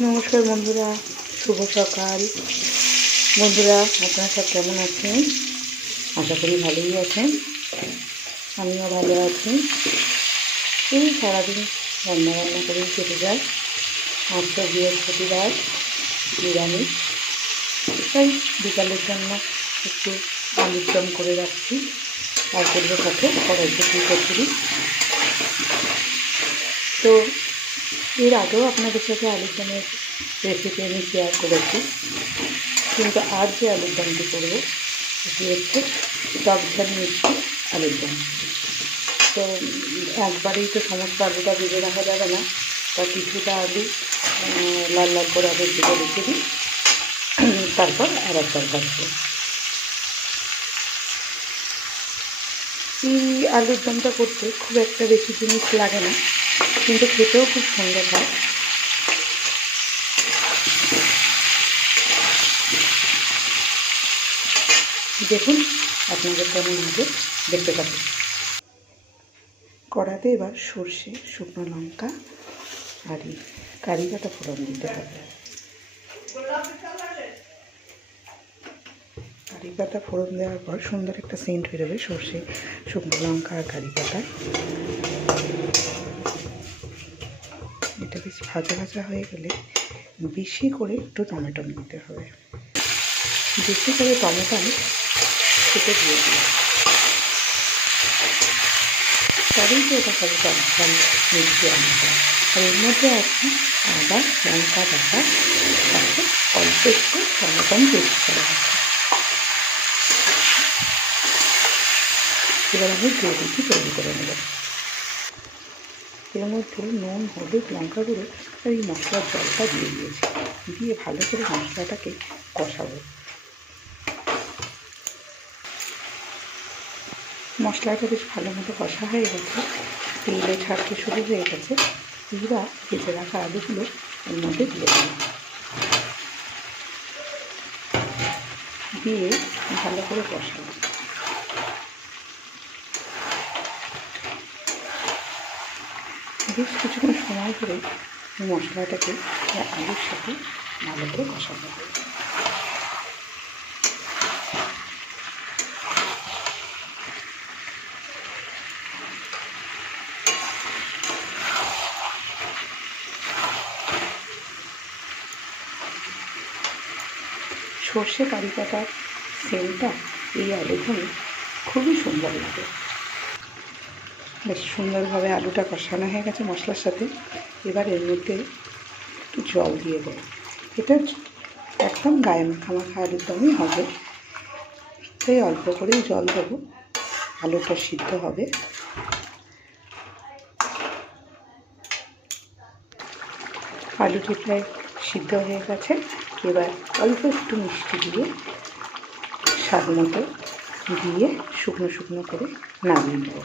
নমস্কার বন্ধুরা, শুভ সকাল। বন্ধুরা, আপনারা সব কেমন আছেন? আশা করি ভালোই আছেন। আমিও ভালো আছি। এই সারাদিন রান্না বান্না করেই কেটে যায়। আজ তো বৃহস্পতিবার, নিরামিষ। তাই বিকালের জন্য একটু আলুর দম করে রাখছি। আর করব সাথে কড়াইশুটি কচুরি। তো এর আগেও আপনাদের সাথে আলুর দমের রেসিপি আমি শেয়ার করেছি। কিন্তু আজ যে আলুর দমটি করব সেটি হচ্ছে টক ঝাল মিষ্টি আলুর দম তো একবারেই তো সমস্ত আলুটা ভেজে রাখা যাবে না, তা কিছুটা আলু লাল লাল করে আগে ভেজে রেখে দিই, তারপর আর একবার ভাজবো এই আলুর দমটা করতে খুব একটা বেশি জিনিস লাগে না কিন্তু খেতেও খুব সুন্দর হয়। দেখুন আপনাদের কেমন লাগে দেখতে পাবেন কড়াতে এবার সর্ষে, শুকনো লঙ্কা আর কারি পাতা ফোড়ন দিতে হবে। কারি পাতা ফোড়ন দেওয়ার পর সুন্দর একটা সেন্ট বেরোবে সর্ষে, শুকনো লঙ্কা আর কারি পাতা। এটা বেশ ভাজা ভাজা হয়ে গেলে বেশি করে একটু টমেটো নিতে হবে। বেশি করে টমেটো আমি কেটে দিয়ে দিলাম। তবেই তো এটা হবে টমেটো মিষ্টি আলুটা আর এর মধ্যে আছে আদা, লঙ্কা বাটা তাতে অল্প একটু টমেটো পেস্ট করা আছে এবার আমি গ্রেভিটি তৈরি করে নেব। এর মধ্যে নুন, হলুদ, লঙ্কা গুঁড়ো আর এই মশলার জলটা দিয়ে দিয়েছি। দিয়ে ভালো করে মশলাটাকে কষাবো। মশলাটা বেশ ভালো মতো কষা হয়ে গেছে। তেলে ছাড়তে শুরু হয়ে গেছে। এবার ভেজে রাখা আলুগুলো এর মধ্যে দিয়ে দিলাম। দিয়ে ভালো করে কষাবো। বেশ কিছুক্ষণ সময় ধরে এই মশলাটাকে আলুর সাথে ভালো করে কষাবো। সর্ষে কারি সেন্টটা এই আলুঘনে খুবই সুন্দর লাগে। বেশ সুন্দরভাবে আলুটা কষানো হয়ে গেছে মশলার সাথে। এবার এর মধ্যে একটু জল দিয়ে দেয় এটা একদম গায়ে মাখা মাখা আলুর দমই হবে। তাই অল্প করেই জল দেবো। আলুটা সিদ্ধ হবে। আলুটি প্রায় সিদ্ধ হয়ে গেছে। এবার অল্প একটু মিষ্টি দিয়ে স্বাদ মতো দিয়ে শুকনো শুকনো করে নামিয়ে নেব।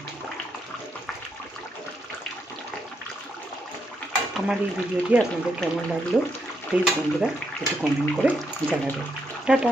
আমার এই ভিডিওটি আপনাদের কেমন লাগল প্লিজ বন্ধুরা একটু কমেন্ট করে জানাবেন। টাটা!